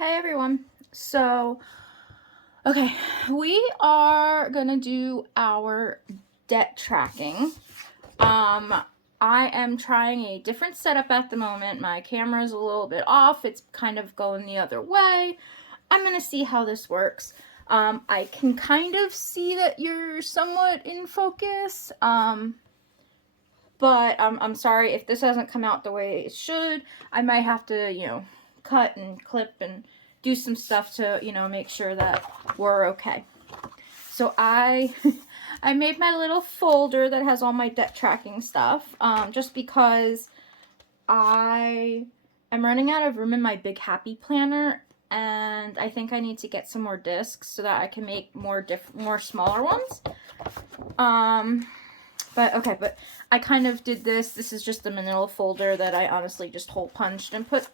Hey everyone. Okay, we are gonna do our debt tracking. I am trying a different setup at the moment. My camera's a little bit off. It's kind of going the other way. I'm gonna see how this works. I can kind of see that you're somewhat in focus. But I'm sorry if this doesn't come out the way it should. I might have to, cut and clip and do some stuff to, make sure that we're okay. So I made my little folder that has all my debt tracking stuff, just because I am running out of room in my Big Happy Planner, and I think I need to get some more discs so that I can make more smaller ones. But I kind of did this. This is just the manila folder that I honestly just hole punched and put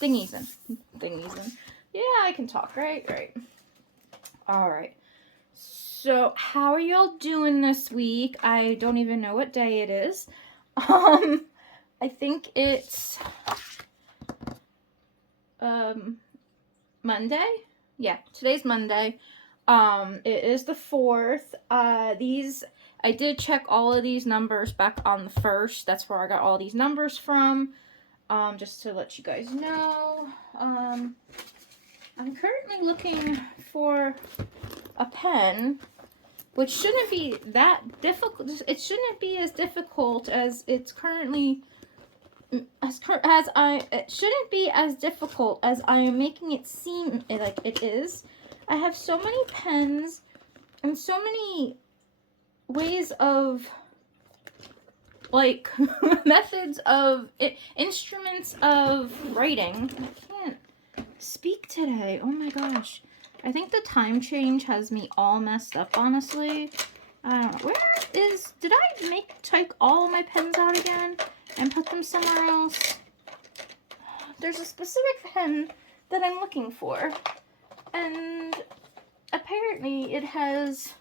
thingies in. Yeah, I can talk, right? All right. So, how are y'all doing this week? I don't even know what day it is. I think it's Monday. Yeah, today's Monday. It is the 4th. I did check all of these numbers back on the 1st. That's where I got all these numbers from. Just to let you guys know. I'm currently looking for a pen, which shouldn't be that difficult. It shouldn't be as difficult as it's currently it shouldn't be as difficult as I am making it seem like it is. I have so many pens and so many ways of, like, methods of, instruments of writing. I can't speak today. Oh my gosh. I think the time change has me all messed up, honestly. I don't know. Did I take all of my pens out again and put them somewhere else? There's a specific pen that I'm looking for. And apparently it has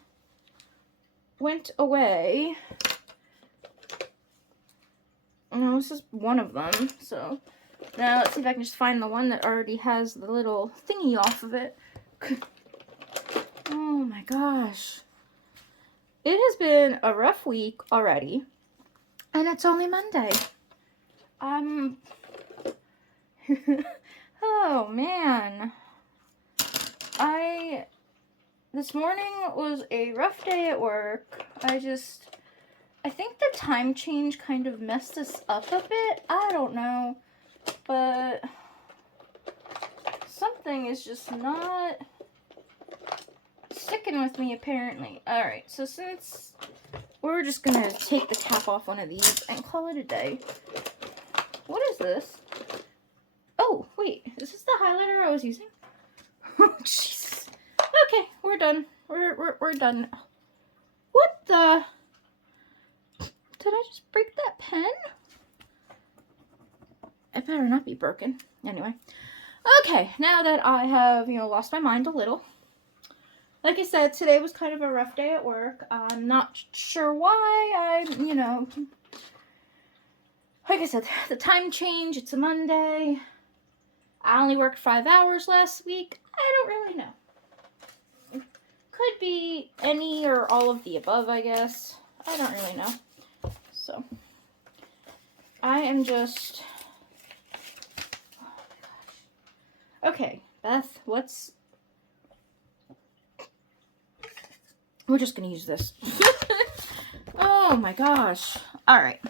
went away. No, this is one of them. So now let's see if I can just find the one that already has the little thingy off of it. Oh my gosh. It has been a rough week already. And it's only Monday. Oh man. This morning was a rough day at work. I think the time change kind of messed us up a bit. I don't know. But something is just not sticking with me, apparently. Alright, so since we're just gonna take the cap off one of these and call it a day. What is this? Oh, wait. Is this the highlighter I was using? Oh, jeez. Okay, we're done. We're done. What the? Did I just break that pen? It better not be broken. Anyway. Okay, now that I have, lost my mind a little. Like I said, today was kind of a rough day at work. I'm not sure why. Like I said, the time change, it's a Monday. I only worked 5 hours last week. I don't really know. Could be any or all of the above, I guess. I don't really know. So, I am just... Oh my gosh. Okay, Beth, we're just gonna use this. Oh my gosh. Alright.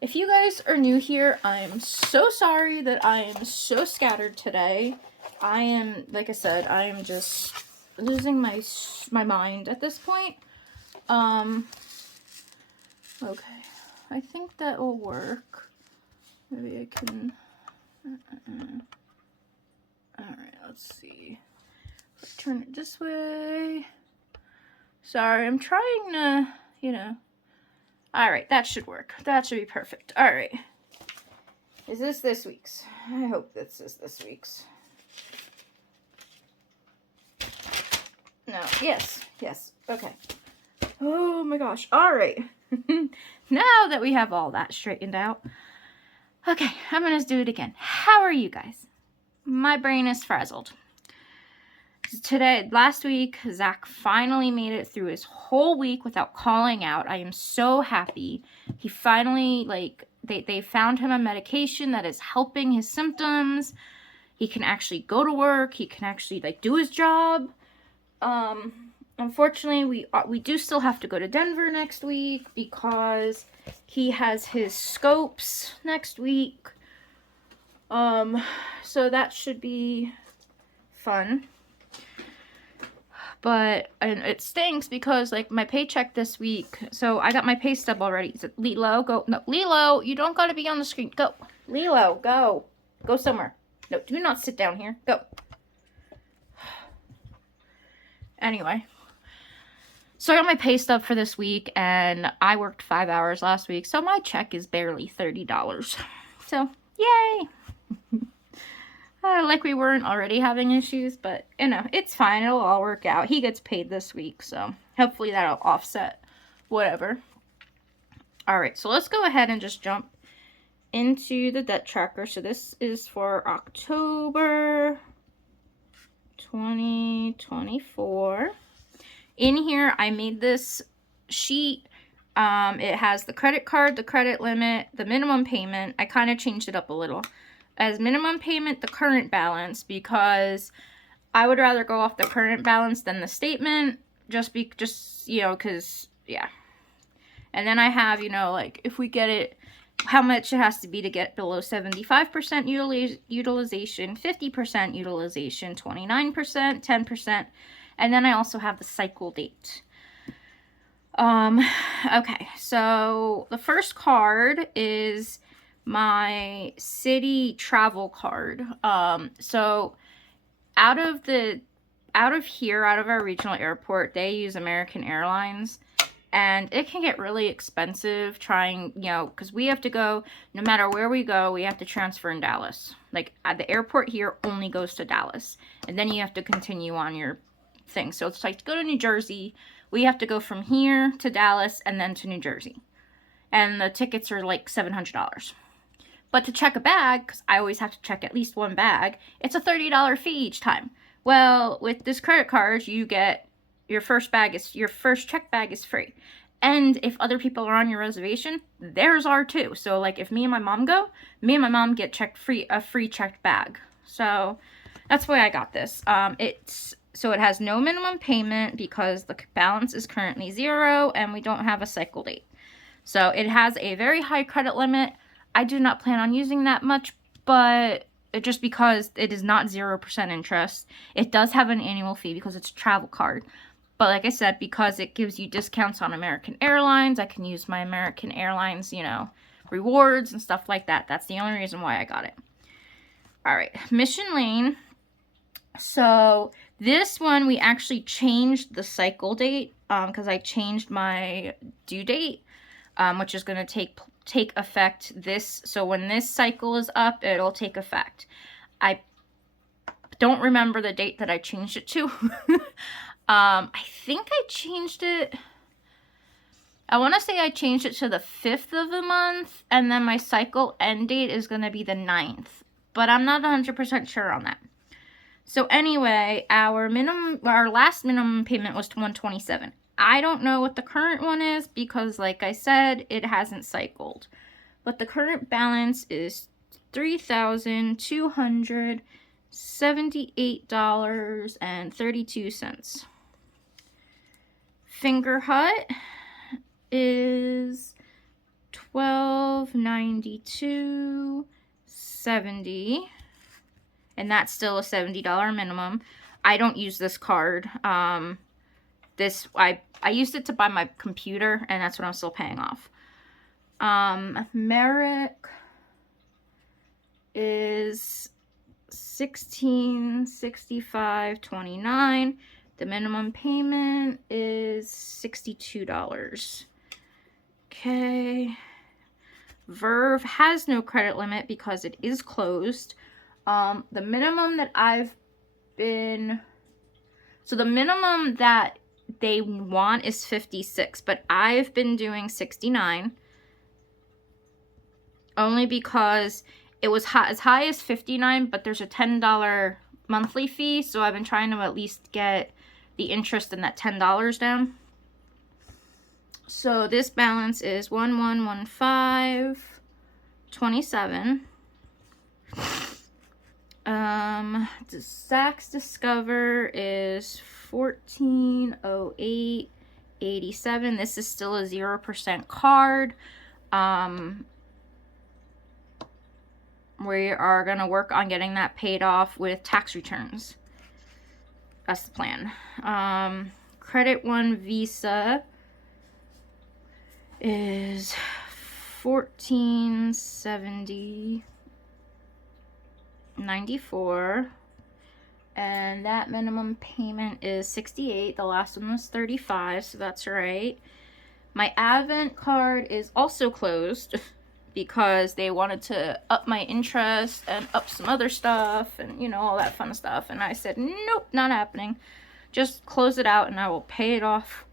If you guys are new here, I'm so sorry that I am so scattered today. Like I said, I am just losing my mind at this point. Okay. I think that will work. Maybe I can... Alright, let's see. Turn it this way. Sorry, I'm trying to, Alright, that should work. That should be perfect. Alright. Is this week's? I hope this is this week's. No, yes, okay. Oh my gosh, alright. Now that we have all that straightened out. Okay, I'm gonna do it again. How are you guys? my brain is frazzled. Last week, Zach finally made it through his whole week without calling out. I am so happy. He finally, like, they found him a medication that is helping his symptoms. He can actually go to work. He can actually, like, do his job. Unfortunately, we do still have to go to Denver next week because he has his scopes next week. So that should be fun. But, and it stinks because, like, my paycheck this week, so I got my pay stub already. Is it Lilo? Go. No, Lilo, you don't gotta be on the screen. Go. Lilo, go. Go somewhere. No, do not sit down here. Go. Anyway. So I got my pay stub for this week, and I worked 5 hours last week, so my check is barely $30. So, yay! Like we weren't already having issues, but, you know, it's fine. It'll all work out. He gets paid this week, so hopefully that'll offset whatever. Alright, so let's go ahead and just jump into the debt tracker. So this is for October 2024. In here, I made this sheet. It has the credit card, the credit limit, the minimum payment. I kind of changed it up a little. As minimum payment, the current balance, because I would rather go off the current balance than the statement, just you know, because, yeah. And then I have, you know, like, if we get it, how much it has to be to get below 75% utilization, 50% utilization, 29%, 10%, and then I also have the cycle date. Okay, so the first card is my city travel card. So out of our regional airport, they use American Airlines, and it can get really expensive trying, you know, because we have to go, no matter where we go, we have to transfer in Dallas. Like, at the airport here only goes to Dallas, and then you have to continue on your thing. So it's like to go to New Jersey, we have to go from here to Dallas and then to New Jersey. And the tickets are like $700. But to check a bag, because I always have to check at least one bag, it's a $30 fee each time. Well, with this credit card, you get your first check bag is free. And if other people are on your reservation, theirs are too. So like if me and my mom go, me and my mom get a free checked bag. So that's why I got this. So it has no minimum payment because the balance is currently 0 and we don't have a cycle date. So it has a very high credit limit. I do not plan on using that much, but just because it is not 0% interest. It does have an annual fee because it's a travel card. But like I said, because it gives you discounts on American Airlines, I can use my American Airlines, you know, rewards and stuff like that. That's the only reason why I got it. All right, Mission Lane. So this one, we actually changed the cycle date because I changed my due date, which is going to take effect this. So when this cycle is up, it'll take effect. I don't remember the date that I changed it to. I think I changed it. I want to say I changed it to the 5th of the month, and then my cycle end date is going to be the 9th. But I'm not 100% sure on that. So anyway, our last minimum payment was $127. I don't know what the current one is because, like I said, it hasn't cycled. But the current balance is $3,278.32. Finger Hut is $12.92.70, and that's still a $70 minimum. I don't use this card. I used it to buy my computer, and that's what I'm still paying off. Merrick is $1665.29. The minimum payment is $62. Okay. Verve has no credit limit because it is closed. The minimum that the minimum that they want is 56, but I've been doing 69 only because it was as high as $59, but there's a $10 monthly fee, so I've been trying to at least get the interest in that $10 down. So this balance is 1115.27. The Saks Discover is 1408.87. This is still a 0% card. We are gonna work on getting that paid off with tax returns. That's the plan. Credit One Visa is 1470.94, and that minimum payment is 68. The last one was 35, so that's right. My Advent card is also closed because they wanted to up my interest and up some other stuff and, you know, all that fun stuff. And I said, nope, not happening. Just close it out and I will pay it off.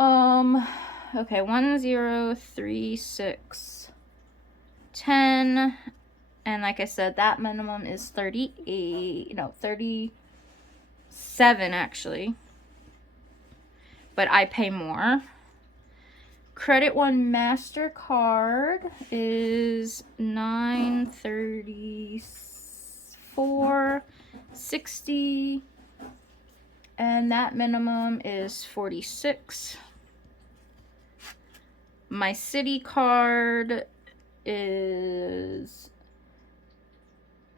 Okay, 1036.10. And like I said, that minimum is 37 actually. But I pay more. Credit One MasterCard is 934.60, and that minimum is 46. My Citi card is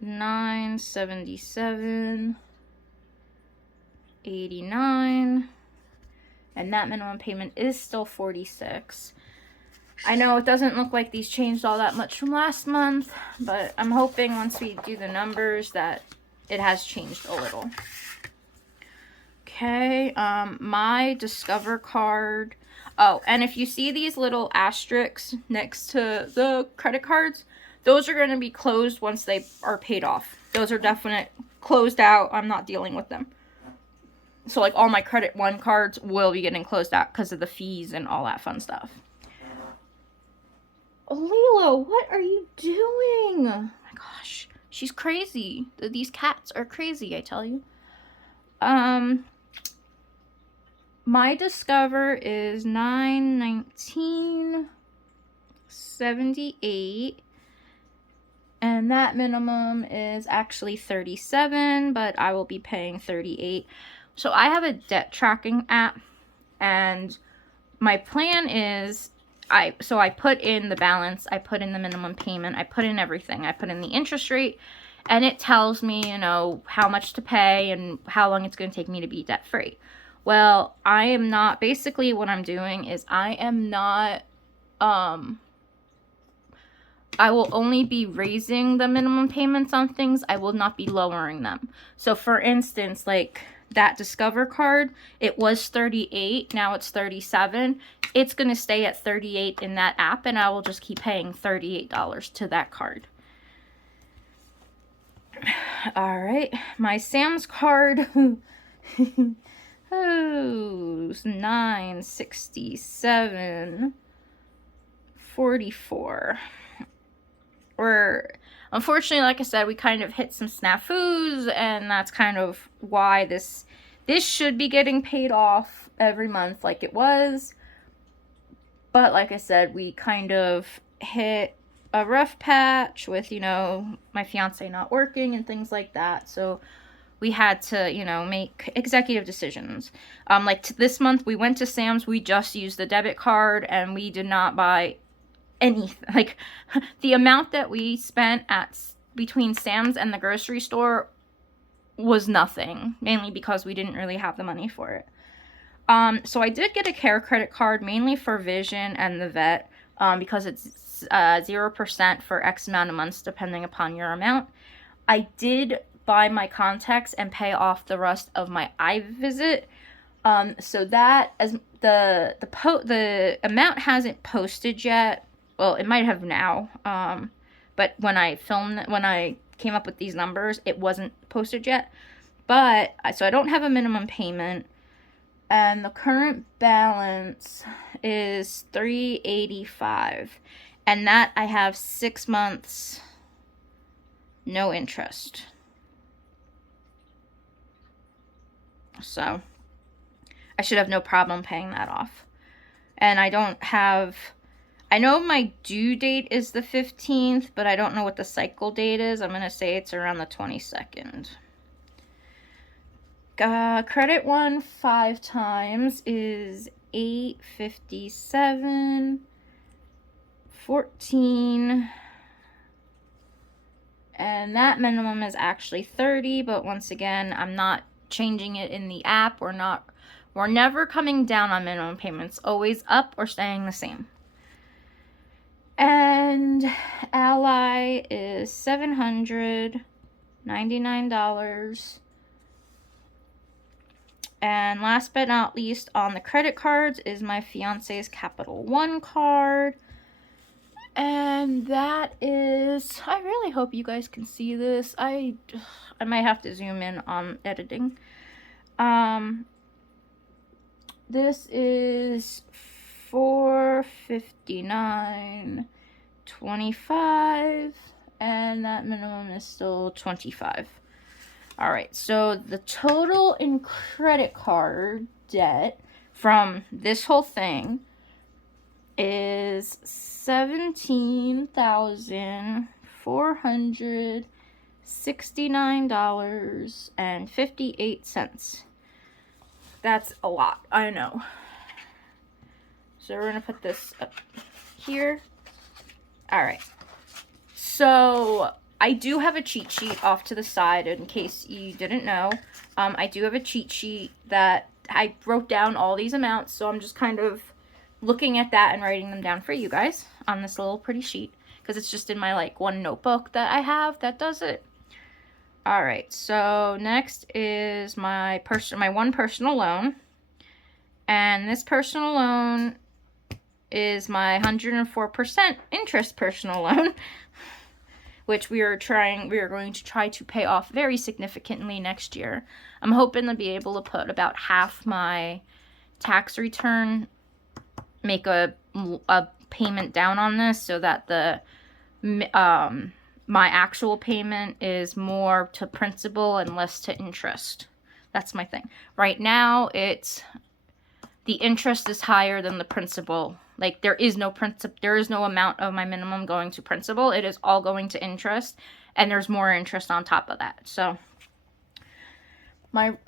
977.89. And that minimum payment is still 46. I know it doesn't look like these changed all that much from last month, but I'm hoping once we do the numbers that it has changed a little. Okay, my Discover card. Oh, and if you see these little asterisks next to the credit cards, those are going to be closed once they are paid off. Those are definite closed out. I'm not dealing with them. So, like, all my Credit One cards will be getting closed out because of the fees and all that fun stuff. Oh, Lilo, what are you doing? Oh, my gosh. She's crazy. These cats are crazy, I tell you. My Discover is 919.78. And that minimum is actually 37, but I will be paying 38. So I have a debt tracking app, and my plan is, I put in the balance, I put in the minimum payment, I put in everything. I put in the interest rate, and it tells me, you know, how much to pay and how long it's going to take me to be debt free. Well, I am not, basically what I'm doing is I am not, I will only be raising the minimum payments on things. I will not be lowering them. So for instance, like that Discover card, it was 38, now it's 37. It's going to stay at 38 in that app, and I will just keep paying $38 to that card. All right, my Sam's card, oh, 967.44. Unfortunately, like I said, we kind of hit some snafus, and that's kind of why this should be getting paid off every month like it was. But like I said, we kind of hit a rough patch with, you know, my fiance not working and things like that. So we had to, you know, make executive decisions. Like this month, we went to Sam's. We just used the debit card, and we did not buy anything. Like the amount that we spent at between Sam's and the grocery store was nothing, mainly because we didn't really have the money for it. So I did get a care credit card, mainly for vision and the vet, because it's 0% for X amount of months depending upon your amount. I did buy my contacts and pay off the rest of my eye visit. So that, as the amount hasn't posted yet. Well, it might have now, but when I came up with these numbers, it wasn't posted yet. But, so I don't have a minimum payment, and the current balance is $385. And that I have 6 months, no interest. So I should have no problem paying that off. And I don't have, I know my due date is the 15th, but I don't know what the cycle date is. I'm going to say it's around the 22nd. Credit one 5 times is $8.57, 14, and that minimum is actually 30, but once again, I'm not changing it in the app. We're never coming down on minimum payments, always up or staying the same. And Ally is $799. And last but not least on the credit cards is my fiance's Capital One card. And that is, I really hope you guys can see this. I might have to zoom in on editing. This is $459.25, and that minimum is still $25. All right, so the total in credit card debt from this whole thing is $17,469.58. That's a lot, I know. So we're gonna put this up here. All right. So I do have a cheat sheet off to the side in case you didn't know. I do have a cheat sheet that I wrote down all these amounts, so I'm just kind of looking at that and writing them down for you guys on this little pretty sheet because it's just in my like one notebook that I have that does it. All right, so next is my one personal loan, and this personal loan is my 104% interest personal loan, which we are going to try to pay off very significantly next year. I'm hoping to be able to put about half my tax return, make a payment down on this so that the my actual payment is more to principal and less to interest. That's my thing. Right now, the interest is higher than the principal. Like, there is no amount of my minimum going to principal. It is all going to interest, and there's more interest on top of that. So my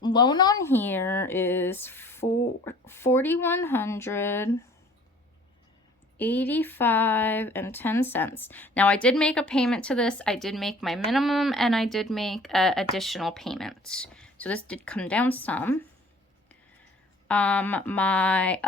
loan on here is $4,185.10. Now, I did make a payment to this. I did make my minimum, and I did make additional payments. So this did come down some. My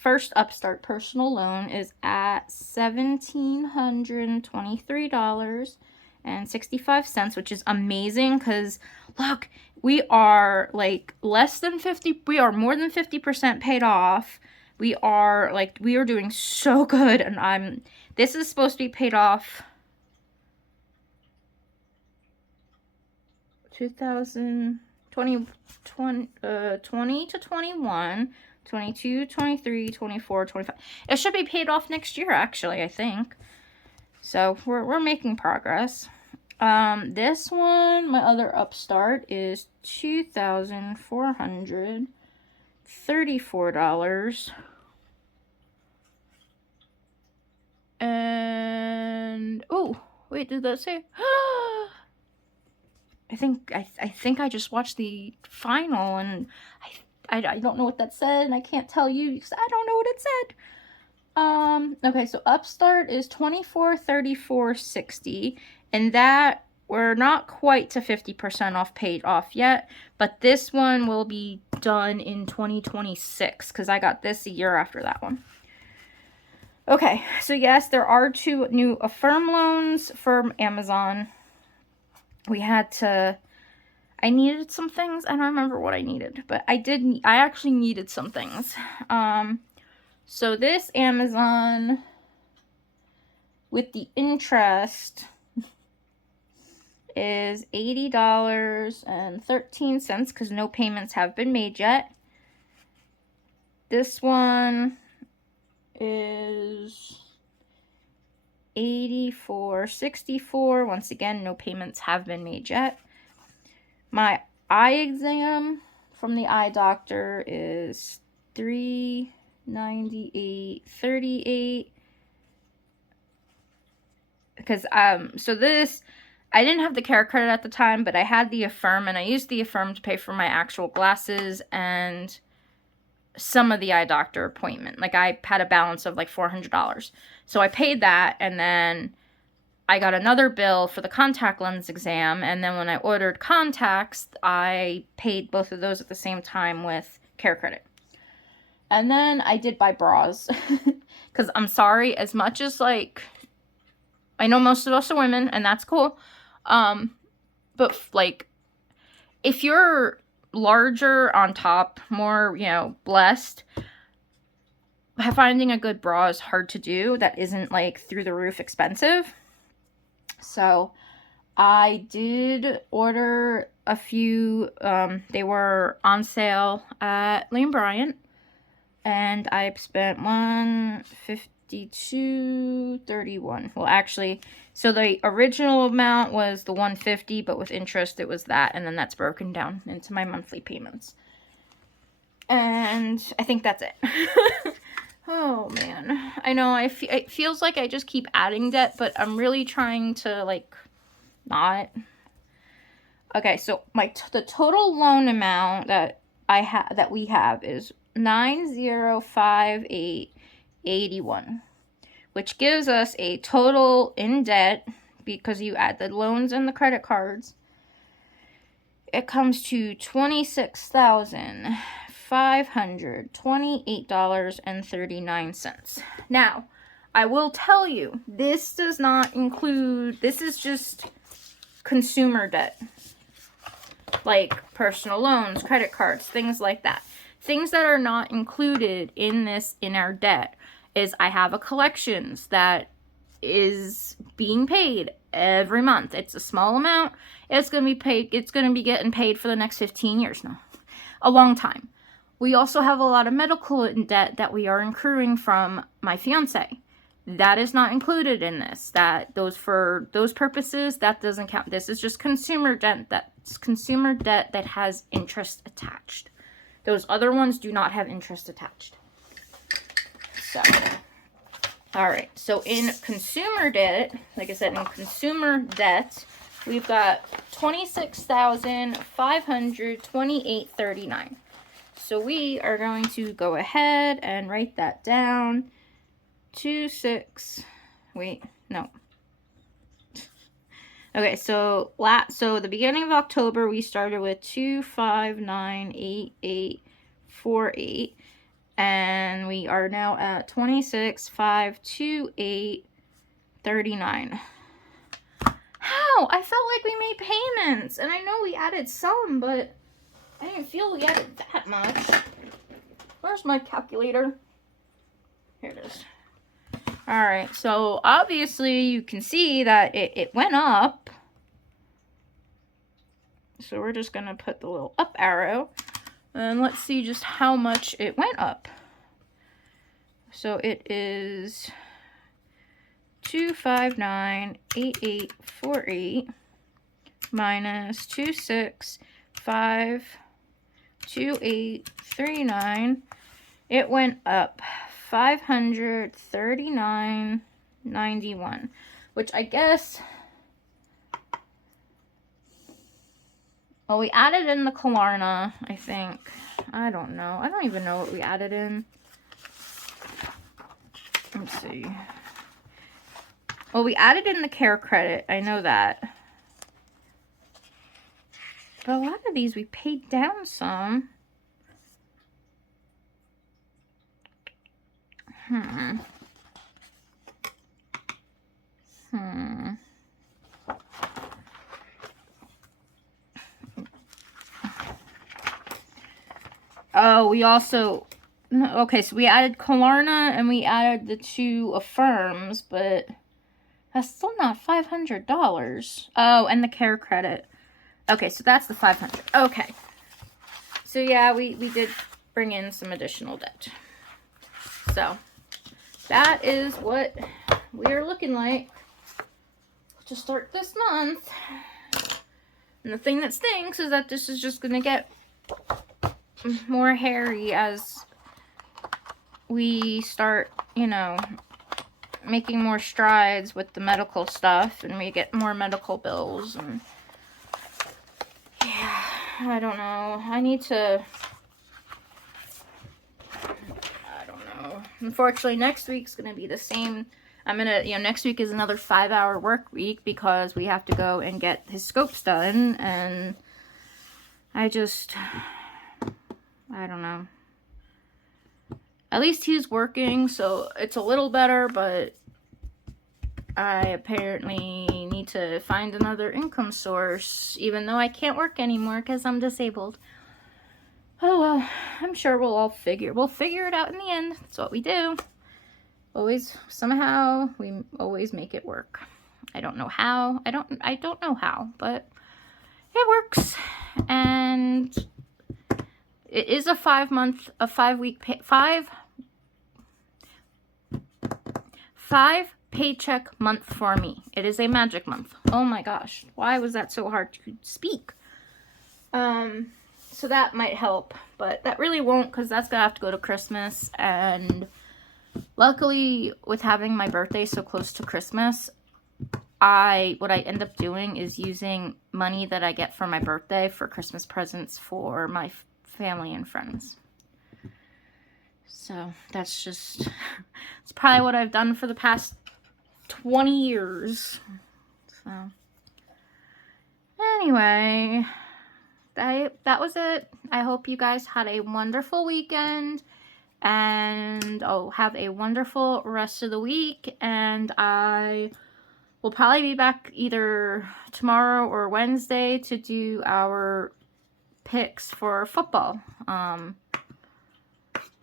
first Upstart personal loan is at $1,723.65, which is amazing because look, we are like we are more than 50% paid off. We are doing so good, and this is supposed to be paid off 2020 to 21, 22, 23, 24, 25. It should be paid off next year, actually, I think. So we're making progress. This one, my other Upstart, is $2,434. And oh, wait, did that say? I think I just watched the final, and I don't know what that said, and I can't tell you because I don't know what it said. Okay, so Upstart is $2434.60, and that we're not quite to 50% off paid off yet, but this one will be done in 2026 because I got this a year after that one. Okay, so yes, there are 2 new Affirm loans from Amazon. I needed some things. I don't remember what I needed, but I actually needed some things. So this Amazon, with the interest, is $80.13 because no payments have been made yet. This one is $84.64. Once again, no payments have been made yet. My eye exam from the eye doctor is $398.38. Because so this, I didn't have the care credit at the time, but I had the Affirm, and I used the Affirm to pay for my actual glasses and some of the eye doctor appointment. Like, I had a balance of like $400. So I paid that, and then I got another bill for the contact lens exam, and then when I ordered contacts, I paid both of those at the same time with care credit. And then I did buy bras. Because I'm sorry, as much as, like, I know most of us are women, and that's cool. But, like, if you're larger on top, more, you know, blessed, finding a good bra is hard to do that isn't, like, through the roof expensive. So I did order a few. They were on sale at Lane Bryant, and I spent $152.31. Well, actually, so the original amount was the $150, but with interest it was that, and then that's broken down into my monthly payments. And I think that's it. Oh, man. I know, it feels like I just keep adding debt, but I'm really trying to, like, not. Okay, so the total loan amount that we have is $9,058.81, which gives us a total in debt, because you add the loans and the credit cards, it comes to $26,528.39. Now, I will tell you, this does not include, this is just consumer debt. Like personal loans, credit cards, things like that. Things that are not included in our debt is I have a collections that is being paid every month. It's a small amount. It's going to be paid. It's going to be getting paid for the next 15 years now. A long time. We also have a lot of medical debt that we are incurring from my fiance. That is not included in this. For those purposes, that doesn't count. This is just consumer debt. That's consumer debt that has interest attached. Those other ones do not have interest attached. So, all right. So in consumer debt, like I said, in consumer debt, we've got $26,528.39. So we are going to go ahead and write that down. Okay, so the beginning of October we started with 2598848, and we are now at 26,528.39. How? I felt like we made payments, and I know we added some, but I didn't feel we added that much. Where's my calculator? Here it is. Alright, so obviously you can see that it went up. So we're just going to put the little up arrow. And let's see just how much it went up. So it is 2598848 minus 26,528.39. It went up $539.91, which I guess, well, we added in the Klarna, I think. I don't know. I don't even know what we added in. Let's see. Well, we added in the care credit. I know that. But a lot of these we paid down some. Oh, we also, okay, so we added Klarna and we added the two Affirms, but that's still not $500. Oh, and the care credit. Okay, so that's the $500. Okay. So yeah, we did bring in some additional debt. So that is what we're looking like to start this month. And the thing that stinks is that this is just going to get more hairy as we start, you know, making more strides with the medical stuff and we get more medical bills. And yeah, I don't know. I don't know. Unfortunately, next week's going to be the same. Next week is another 5-hour work week because we have to go and get his scopes done. And I don't know. At least he's working, so it's a little better, but I apparently need to find another income source, even though I can't work anymore because I'm disabled. Oh well, I'm sure we'll figure it out in the end. That's what we do. Somehow we always make it work. I don't know how. I don't know how, but it works. And it is a 5 paycheck month for me. It is a magic month. Oh my gosh. Why was that so hard to speak? So that might help, but that really won't because that's gonna have to go to Christmas. And luckily, with having my birthday so close to Christmas, what I end up doing is using money that I get for my birthday for Christmas presents for my family and friends. So that's it's probably what I've done for the past 20 years. So anyway, that was it. I hope you guys had a wonderful weekend and have a wonderful rest of the week. And I will probably be back either tomorrow or Wednesday to do our picks for football.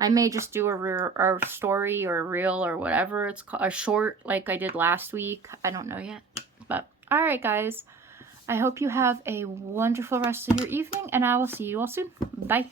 I may just do a story or a reel or whatever it's called, a short like I did last week. I don't know yet. But all right, guys. I hope you have a wonderful rest of your evening, and I will see you all soon. Bye.